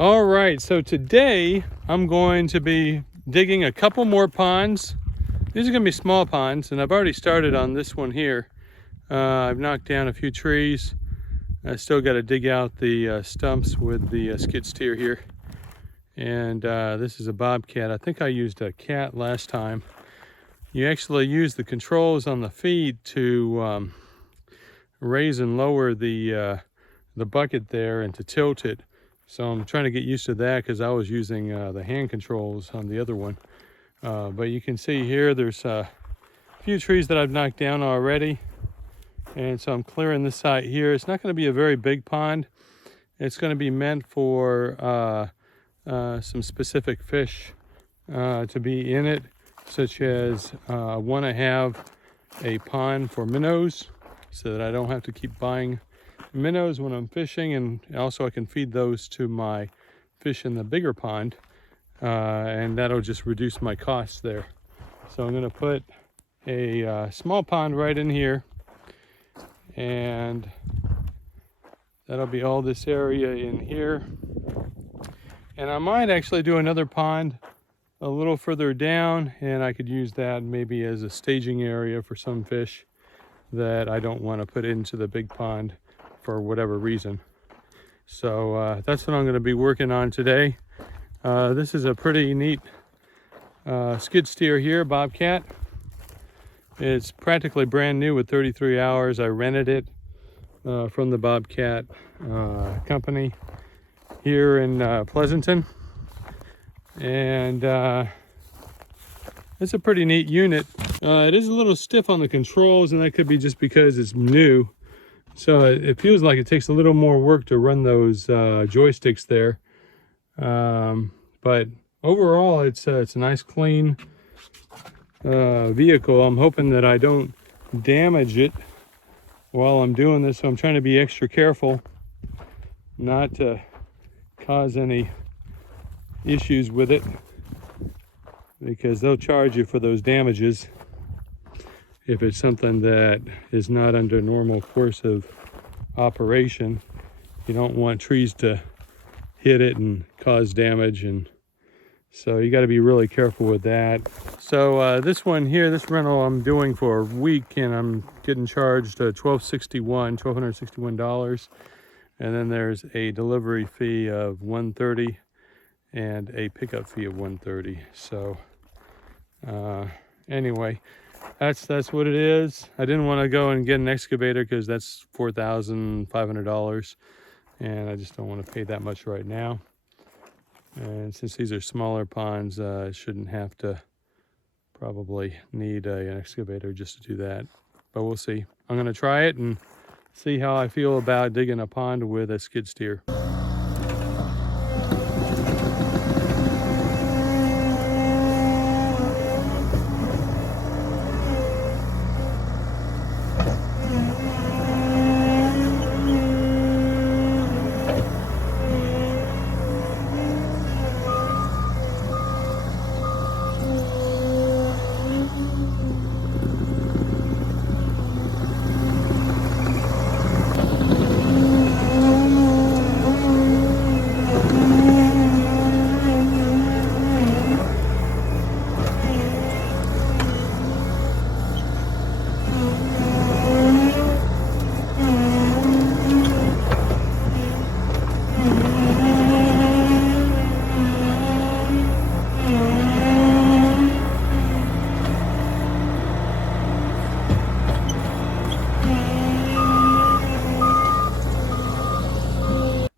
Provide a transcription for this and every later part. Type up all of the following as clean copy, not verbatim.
All right, so today I'm going to be digging a couple more ponds. These are going to be small ponds, and I've already started on this one here. I've knocked down a few trees. I still got to dig out the stumps with the skid steer here. And this is a bobcat. I think I used a cat last time. You actually use the controls on the feed to raise and lower the bucket there and to tilt it. So I'm trying to get used to that because I was using the hand controls on the other one. But you can see here there's a few trees that I've knocked down already. And so I'm clearing this side here. It's not going to be a very big pond. It's going to be meant for some specific fish to be in it, such as I want to have a pond for minnows so that I don't have to keep buying minnows when I'm fishing, and also I can feed those to my fish in the bigger pond, and that'll just reduce my costs there. So I'm going to put a small pond right in here, and that'll be all this area in here. And I might actually do another pond a little further down, and I could use that maybe as a staging area for some fish that I don't want to put into the big pond for whatever reason. So that's what I'm going to be working on today. This is a pretty neat skid steer here, bobcat. It's practically brand new with 33 hours. I rented it from the Bobcat company here in Pleasanton, and it's a pretty neat unit. It is a little stiff on the controls, and that could be just because it's new. So it feels like it takes a little more work to run those joysticks there. But overall, it's a nice, clean vehicle. I'm hoping that I don't damage it while I'm doing this. So I'm trying to be extra careful not to cause any issues with it, because they'll charge you for those damages if it's something that is not under normal course of operation. You don't want trees to hit it and cause damage, and so you got to be really careful with that. So this one here, this rental I'm doing for a week, and I'm getting charged $1,261, and then there's a delivery fee of $130 and a pickup fee of $130. So anyway, that's what it is. I didn't want to go and get an excavator because that's $4,500, and I just don't want to pay that much right now. And since these are smaller ponds, I shouldn't have to probably need an excavator just to do that. But we'll see. I'm going to try it and see how I feel about digging a pond with a skid steer.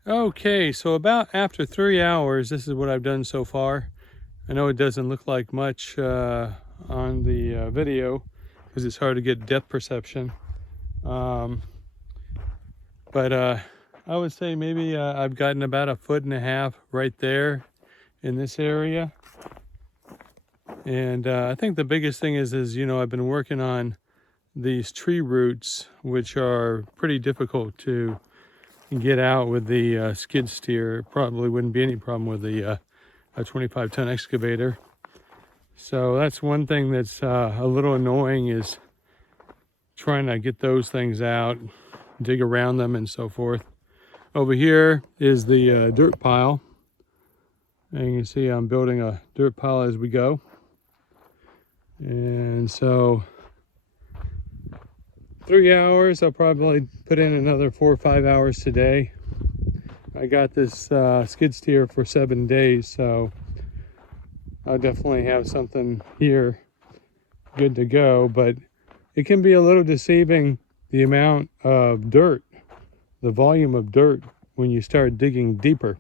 Okay, so about after 3 hours, this is what I've done so far. I know it doesn't look like much on the video because it's hard to get depth perception. But I would say maybe I've gotten about 1.5 feet right there in this area. And I think the biggest thing is you know, I've been working on these tree roots, which are pretty difficult to get out with the skid steer. Probably wouldn't be any problem with the a 25-ton excavator. So that's one thing that's a little annoying, is trying to get those things out, dig around them and so forth. Over here is the dirt pile, And you can see I'm building a dirt pile as we go. And so 3 hours, I'll probably put in another 4 or 5 hours today. I got this skid steer for 7 days, so I'll definitely have something here good to go, but it can be a little deceiving, the amount of dirt, the volume of dirt when you start digging deeper.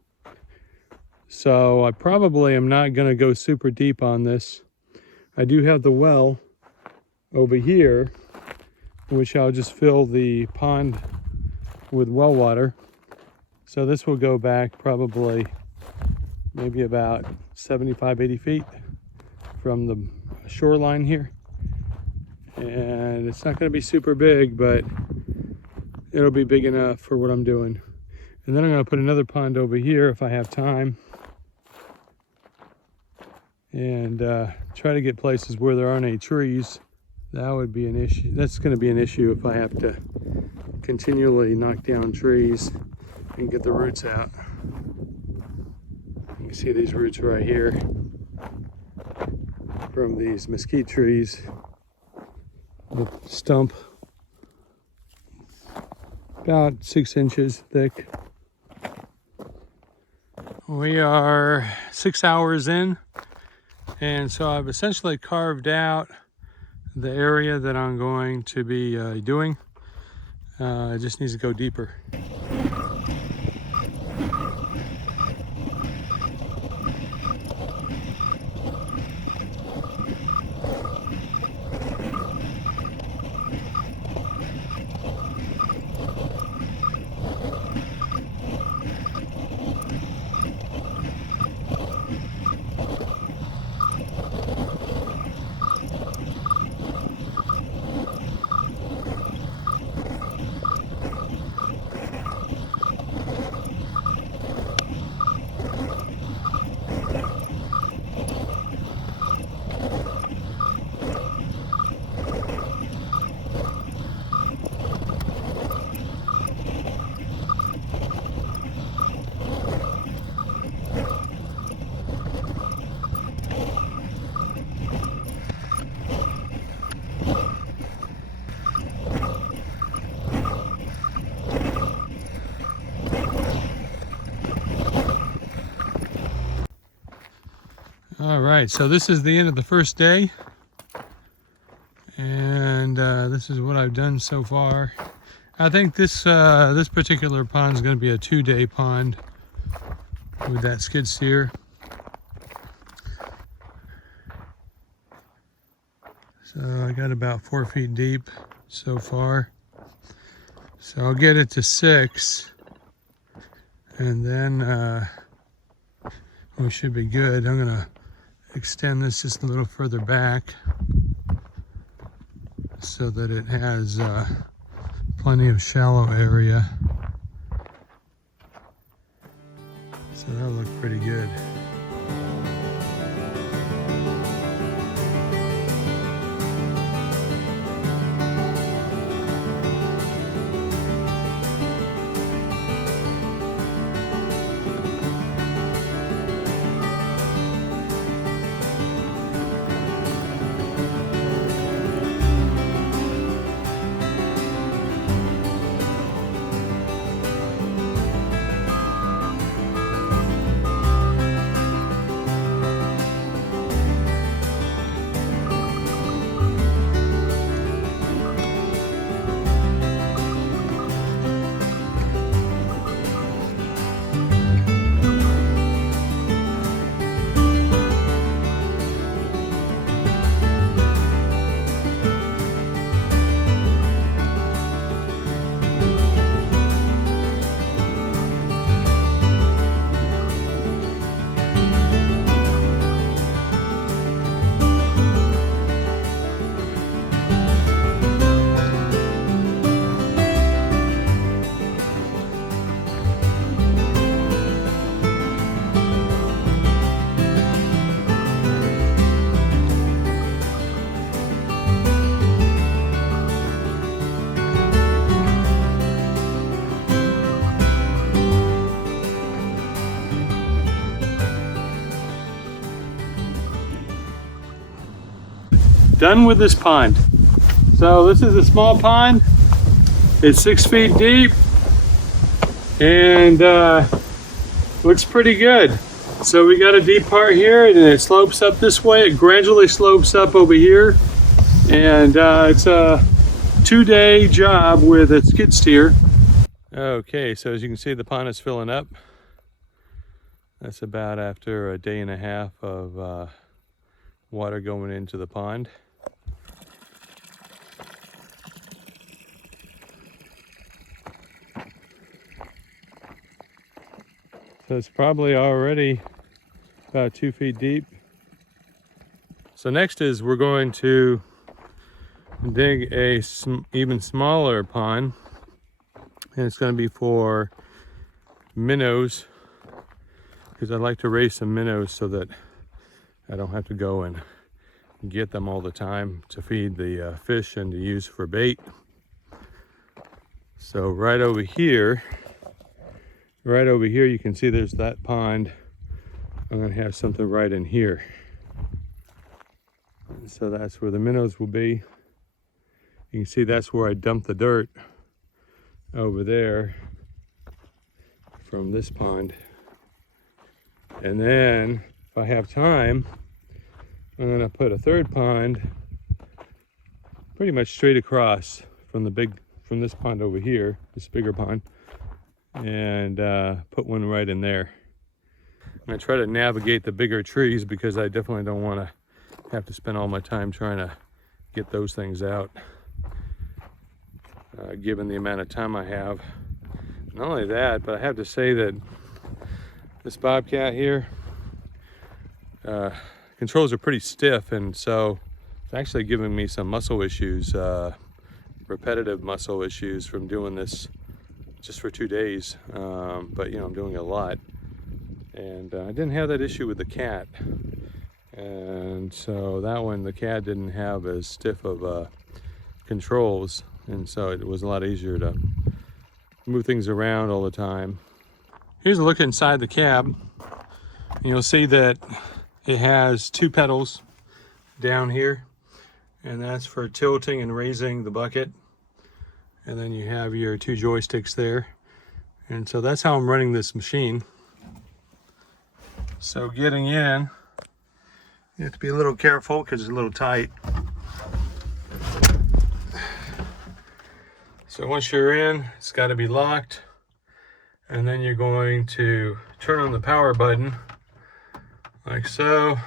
So I probably am not going to go super deep on this. I do have the well over here, which I'll just fill the pond with well water. So this will go back probably maybe about 75, 80 feet from the shoreline here. And it's not going to be super big, but it'll be big enough for what I'm doing. And then I'm going to put another pond over here if I have time. And try to get places where there aren't any trees. That would be an issue. That's going to be an issue if I have to continually knock down trees and get the roots out. You can see these roots right here from these mesquite trees. The stump about 6 inches thick. We are 6 hours in, and so I've essentially carved out the area that I'm going to be doing. It just needs to go deeper. All right, so this is the end of the first day, and this is what I've done so far. I think this this particular pond is going to be a 2-day pond with that skid steer. So I got about 4 feet deep so far. So I'll get it to 6, and then we should be good. I'm gonna extend this just a little further back so that it has plenty of shallow area. So that'll look pretty good. done with this pond. So this is a small pond. It's 6 feet deep and looks pretty good. So we got a deep part here and it slopes up this way. It gradually slopes up over here. And it's a 2-day job with a skid steer. Okay, so as you can see, the pond is filling up. That's about after a day and a half of water going into the pond. So it's probably already about 2 feet deep. So next is we're going to dig a even smaller pond, and it's going to be for minnows, because I'd like to raise some minnows so that I don't have to go and get them all the time to feed the fish and to use for bait. So right over here you can see there's that pond. I'm going to have something right in here. And so that's where the minnows will be. You can see that's where I dumped the dirt over there from this pond. And then if I have time, I'm going to put a third pond pretty much straight across from this pond over here, this bigger pond, and put one right in there. I'm going to try to navigate the bigger trees because I definitely don't want to have to spend all my time trying to get those things out, given the amount of time I have. Not only that, but I have to say that this bobcat here, controls are pretty stiff, and so it's actually giving me some muscle issues, repetitive muscle issues from doing this just for 2 days. But you know, I'm doing a lot, and I didn't have that issue with the cat, and so that one, the cat didn't have as stiff of controls, and so it was a lot easier to move things around all the time. Here's a look inside the cab. You'll see that it has 2 pedals down here, and that's for tilting and raising the bucket. And then you have your 2 joysticks there. And so that's how I'm running this machine. So getting in, you have to be a little careful because it's a little tight. So once you're in, it's got to be locked. And then you're going to turn on the power button like so.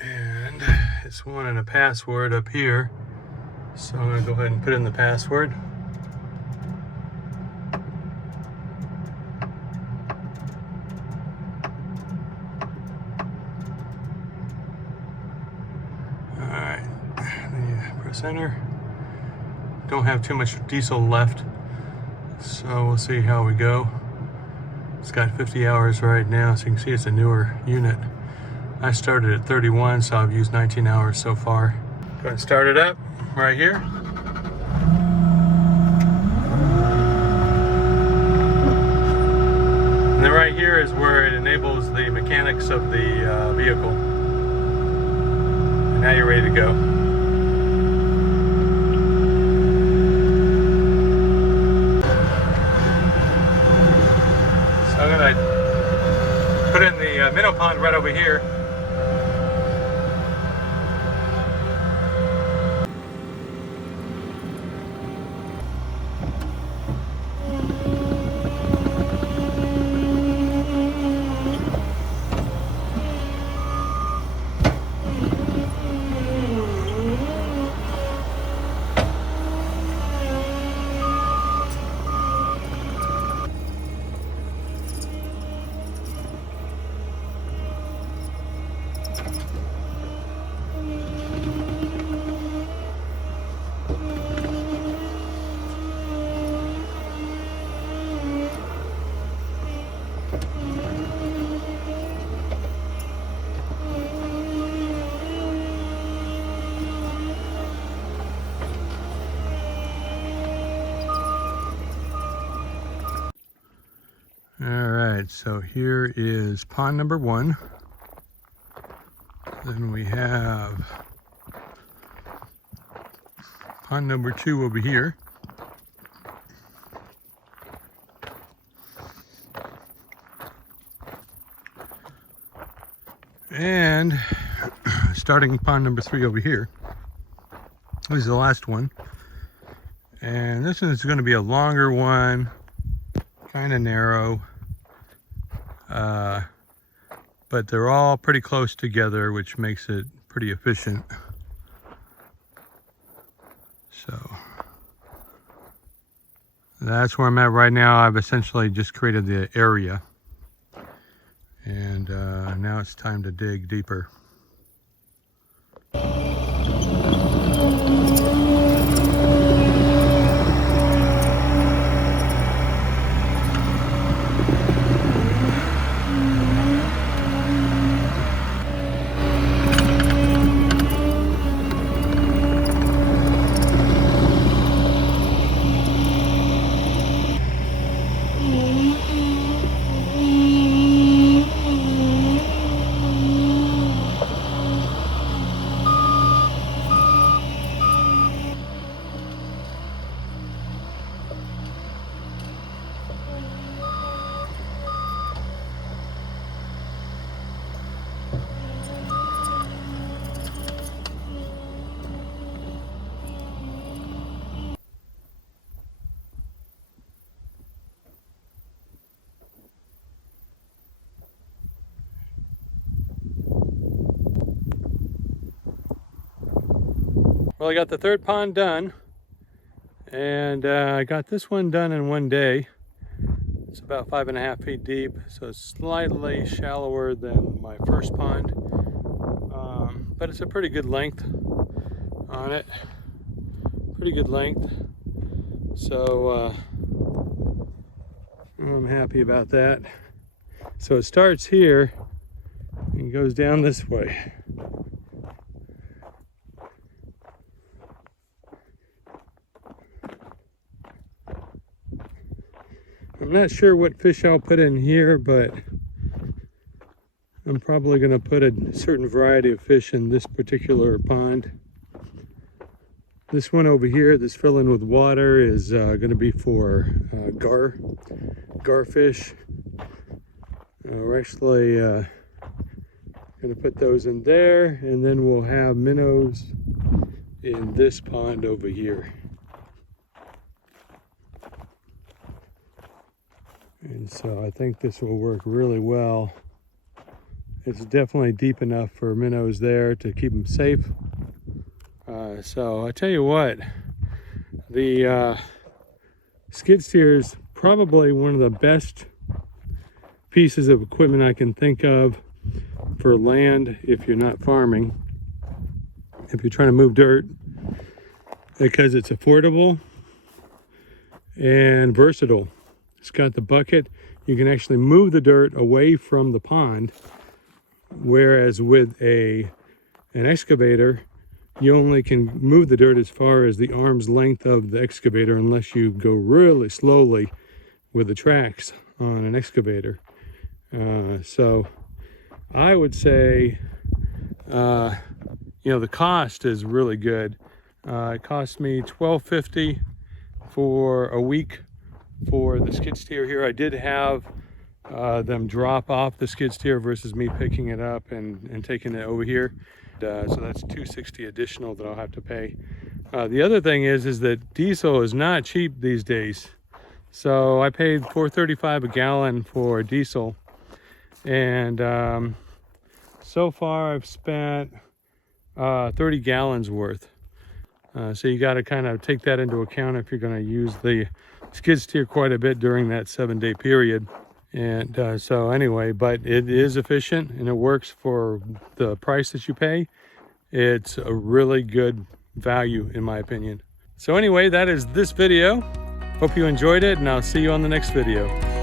And it's wanting a password up here. So I'm going to go ahead and put in the password. Alright, then you press enter. Don't have too much diesel left, so we'll see how we go. It's got 50 hours right now, so you can see it's a newer unit. I started at 31, so I've used 19 hours so far. Go ahead and start it up right here. And then right here is where it enables the mechanics of the vehicle. And now you're ready to go. So I'm going to put in the minnow pond right over here. All right, so here is pond number 1. Then we have pond number 2 over here. And starting pond number 3 over here. This is the last one. And this one is going to be a longer one, kind of narrow. But they're all pretty close together, which makes it pretty efficient. So that's where I'm at right now. I've essentially just created the area. And now it's time to dig deeper. Well, I got the third pond done, and I got this one done in one day. It's about 5.5 feet deep, so it's slightly shallower than my first pond, but it's a pretty good length on it. Pretty good length, so I'm happy about that. So it starts here and goes down this way. I'm not sure what fish I'll put in here, but I'm probably going to put a certain variety of fish in this particular pond. This one over here that's filling with water is going to be for gar fish. We're actually going to put those in there, and then we'll have minnows in this pond over here. And so I think this will work really well. It's definitely deep enough for minnows there to keep them safe. So I tell you what, the skid steer is probably one of the best pieces of equipment I can think of for land if you're not farming. If you're trying to move dirt, because it's affordable and versatile. It's got the bucket. You can actually move the dirt away from the pond, whereas with an excavator, you only can move the dirt as far as the arm's length of the excavator, unless you go really slowly with the tracks on an excavator. So I would say, the cost is really good. It cost me $12.50 for a week for the skid steer here. I did have them drop off the skid steer versus me picking it up and taking it over here. So that's $2.60 additional that I'll have to pay. The other thing is that diesel is not cheap these days. So I paid $4.35 a gallon for diesel, and so far I've spent 30 gallons worth. So you got to kind of take that into account if you're going to use the skid steer quite a bit during that 7-day period. And so anyway, but it is efficient and it works for the price that you pay. It's a really good value in my opinion. So anyway, that is this video. Hope you enjoyed it, and I'll see you on the next video.